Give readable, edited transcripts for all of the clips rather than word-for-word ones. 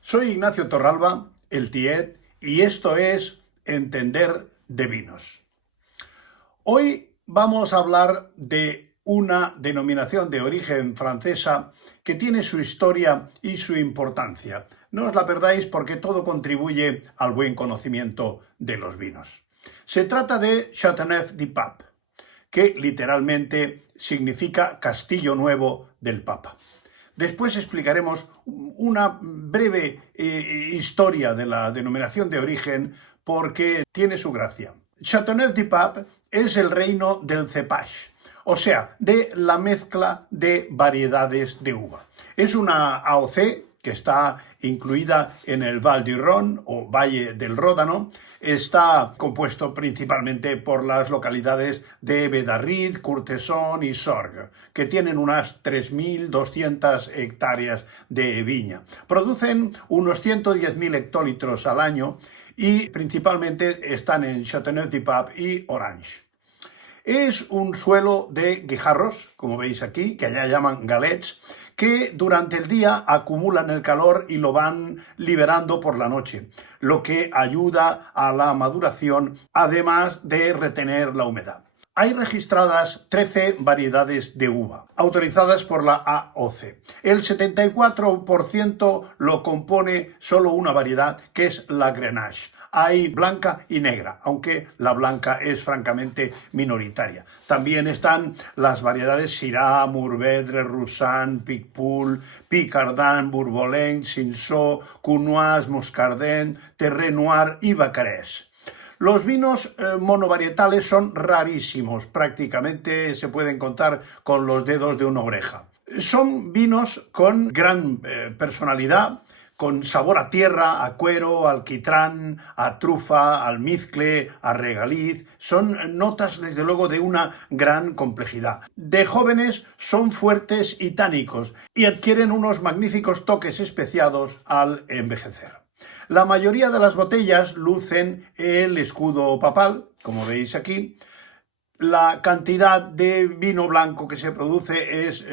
Soy Ignacio Torralba, el Tiet, y esto es Entender de Vinos. Hoy vamos a hablar de una denominación de origen francesa que tiene su historia y su importancia. No os la perdáis porque todo contribuye al buen conocimiento de los vinos. Se trata de Châteauneuf-du-Pape, que literalmente significa Castillo Nuevo del Papa. Después explicaremos una breve historia de la denominación de origen porque tiene su gracia. Châteauneuf-du-Pape es el reino del cepage, o sea, de la mezcla de variedades de uva. Es una AOC que está incluida en el Val d'Hebron o Valle del Ródano. Está compuesto principalmente por las localidades de Bedarriz, Courtesson y Sorgues, que tienen unas 3.200 hectáreas de viña. Producen unos 110.000 hectolitros al año y principalmente están en Châteauneuf-du-Pape y Orange. Es un suelo de guijarros, como veis aquí, que allá llaman galets, que durante el día acumulan el calor y lo van liberando por la noche, lo que ayuda a la maduración, además de retener la humedad. Hay registradas 13 variedades de uva, autorizadas por la AOC. El 74% lo compone solo una variedad, que es la Grenache. Hay blanca y negra, aunque la blanca es francamente minoritaria. También están las variedades Syrah, Mourvèdre, Roussanne, Picpoul, Picardin, Bourbolin, Cinsault, Cunoise, Muscardin, Terre Noire y Vaccarès. Los vinos monovarietales son rarísimos, prácticamente se pueden contar con los dedos de una oreja. Son vinos con gran personalidad, con sabor a tierra, a cuero, a alquitrán, a trufa, almizcle, a regaliz. Son notas, desde luego, de una gran complejidad. De jóvenes son fuertes y tánicos y adquieren unos magníficos toques especiados al envejecer. La mayoría de las botellas lucen el escudo papal, como veis aquí. La cantidad de vino blanco que se produce es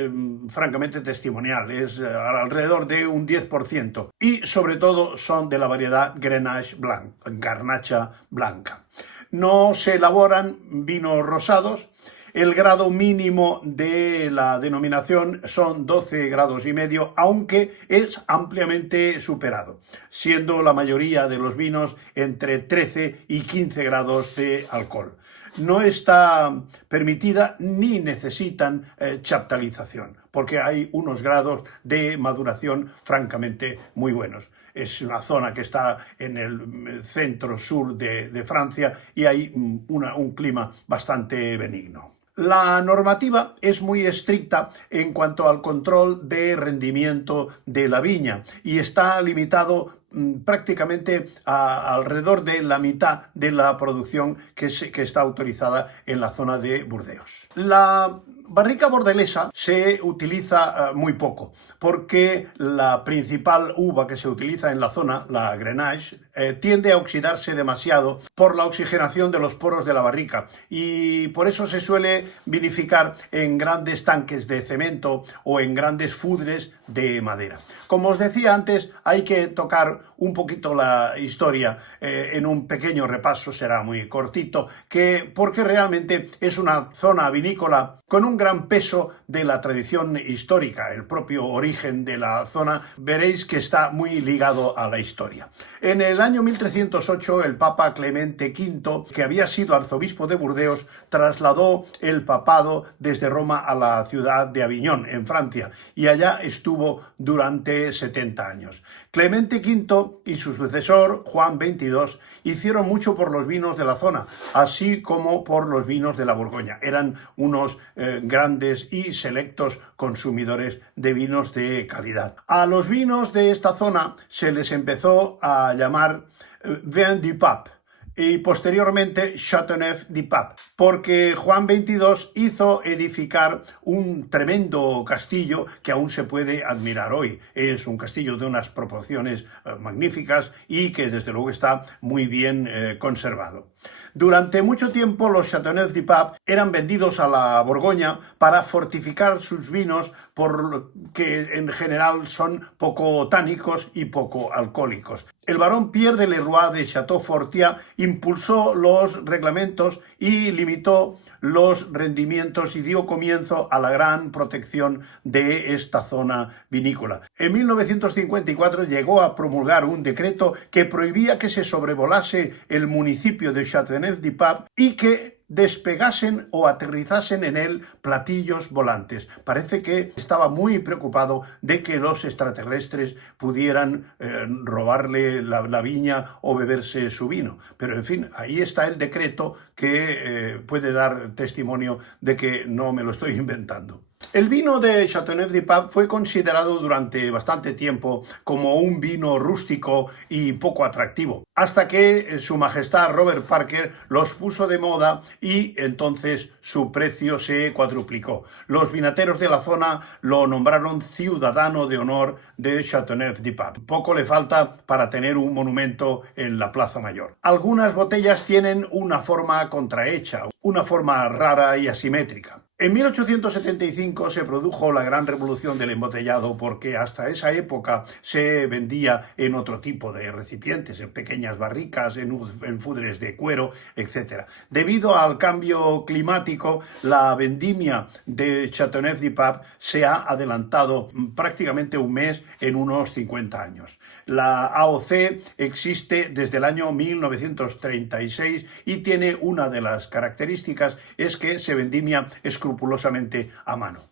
francamente testimonial, es alrededor de un 10%. Y sobre todo son de la variedad Grenache Blanc, garnacha blanca. No se elaboran vinos rosados. El grado mínimo de la denominación son 12 grados y medio, aunque es ampliamente superado, siendo la mayoría de los vinos entre 13 y 15 grados de alcohol. No está permitida ni necesitan chaptalización, porque hay unos grados de maduración francamente muy buenos. Es una zona que está en el centro-sur de Francia y hay un clima bastante benigno. La normativa es muy estricta en cuanto al control de rendimiento de la viña y está limitado prácticamente alrededor de la mitad de la producción que está autorizada en la zona de Burdeos. La barrica bordelesa se utiliza muy poco porque la principal uva que se utiliza en la zona, la Grenache, tiende a oxidarse demasiado por la oxigenación de los poros de la barrica y por eso se suele vinificar en grandes tanques de cemento o en grandes fudres de madera. Como os decía antes, hay que tocar un poquito la historia en un pequeño repaso, será muy cortito, porque realmente es una zona vinícola con un gran peso de la tradición histórica. El propio origen de la zona veréis que está muy ligado a la historia. En el año 1308 el Papa Clemente V, que había sido arzobispo de Burdeos, trasladó el papado desde Roma a la ciudad de Aviñón, en Francia, y allá estuvo durante 70 años. Clemente V y su sucesor, Juan XXII, hicieron mucho por los vinos de la zona, así como por los vinos de la Borgoña. Eran unos grandes y selectos consumidores de vinos de calidad. A los vinos de esta zona se les empezó a llamar Vin du Pape y posteriormente Châteauneuf-du-Pape, porque Juan XXII hizo edificar un tremendo castillo que aún se puede admirar hoy. Es un castillo de unas proporciones magníficas y que desde luego está muy bien conservado. Durante mucho tiempo los Châteauneuf-du-Pape eran vendidos a la Borgoña para fortificar sus vinos, porque en general son poco tánicos y poco alcohólicos. El barón Pierre de Leroy de Château-Fortiat impulsó los reglamentos y limitó los rendimientos y dio comienzo a la gran protección de esta zona vinícola. En 1954 llegó a promulgar un decreto que prohibía que se sobrevolase el municipio de Châteauneuf-du-Pape y que despegasen o aterrizasen en él platillos volantes. Parece que estaba muy preocupado de que los extraterrestres pudieran robarle la viña o beberse su vino. Pero en fin, ahí está el decreto que puede dar testimonio de que no me lo estoy inventando. El vino de Châteauneuf-du-Pape fue considerado durante bastante tiempo como un vino rústico y poco atractivo, hasta que Su Majestad Robert Parker los puso de moda y entonces su precio se cuadruplicó. Los vinateros de la zona lo nombraron ciudadano de honor de Châteauneuf-du-Pape. Poco le falta para tener un monumento en la Plaza Mayor. Algunas botellas tienen una forma contrahecha, una forma rara y asimétrica. En 1875 se produjo la gran revolución del embotellado, porque hasta esa época se vendía en otro tipo de recipientes, en pequeñas barricas, en fudres de cuero, etc. Debido al cambio climático, la vendimia de Châteauneuf-du-Pape se ha adelantado prácticamente un mes en unos 50 años. La AOC existe desde el año 1936 y tiene una de las características es que se vendimia escrupulosamente a mano.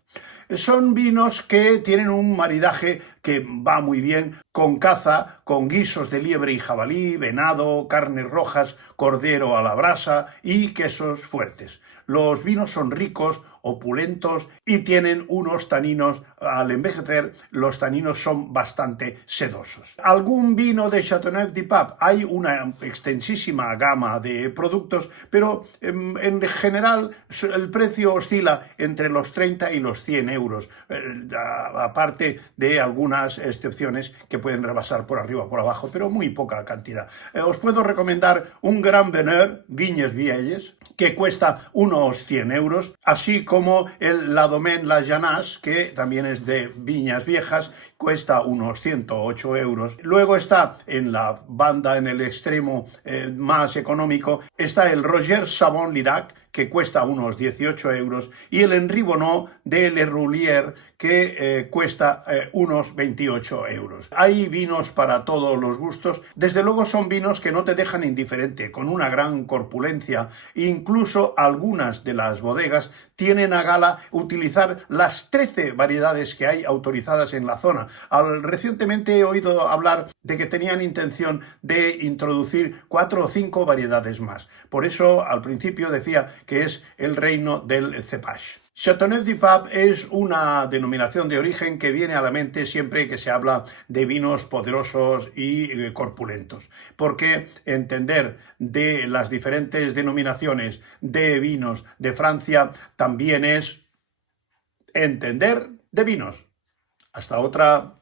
Son vinos que tienen un maridaje que va muy bien con caza, con guisos de liebre y jabalí, venado, carnes rojas, cordero a la brasa y quesos fuertes. Los vinos son ricos, opulentos y tienen unos taninos, al envejecer, los taninos son bastante sedosos. ¿Algún vino de Châteauneuf-du-Pape? Hay una extensísima gama de productos, pero en general el precio oscila entre los 30 y los 100 euros, aparte de algunas excepciones que pueden rebasar por arriba o por abajo, pero muy poca cantidad. Os puedo recomendar un Grand Veneur, Vignes Vieilles, que cuesta unos 100 euros, así como el La Domaine La Janasse, que también es de viñas viejas, cuesta unos 108 euros. Luego está en la banda, en el extremo más económico, está el Roger Savon Lirac, que cuesta unos 18 euros, y el Henri Bonneau de Le Roulier, que cuesta unos 28 euros. Hay vinos para todos los gustos. Desde luego son vinos que no te dejan indiferente, con una gran corpulencia. Incluso algunas de las bodegas tienen a gala utilizar las 13 variedades que hay autorizadas en la zona. Recientemente he oído hablar de que tenían intención de introducir 4 o 5 variedades más. Por eso al principio decía que es el reino del cepage. Châteauneuf-du-Pape es una denominación de origen que viene a la mente siempre que se habla de vinos poderosos y corpulentos, porque entender de las diferentes denominaciones de vinos de Francia también es entender de vinos. Hasta otra.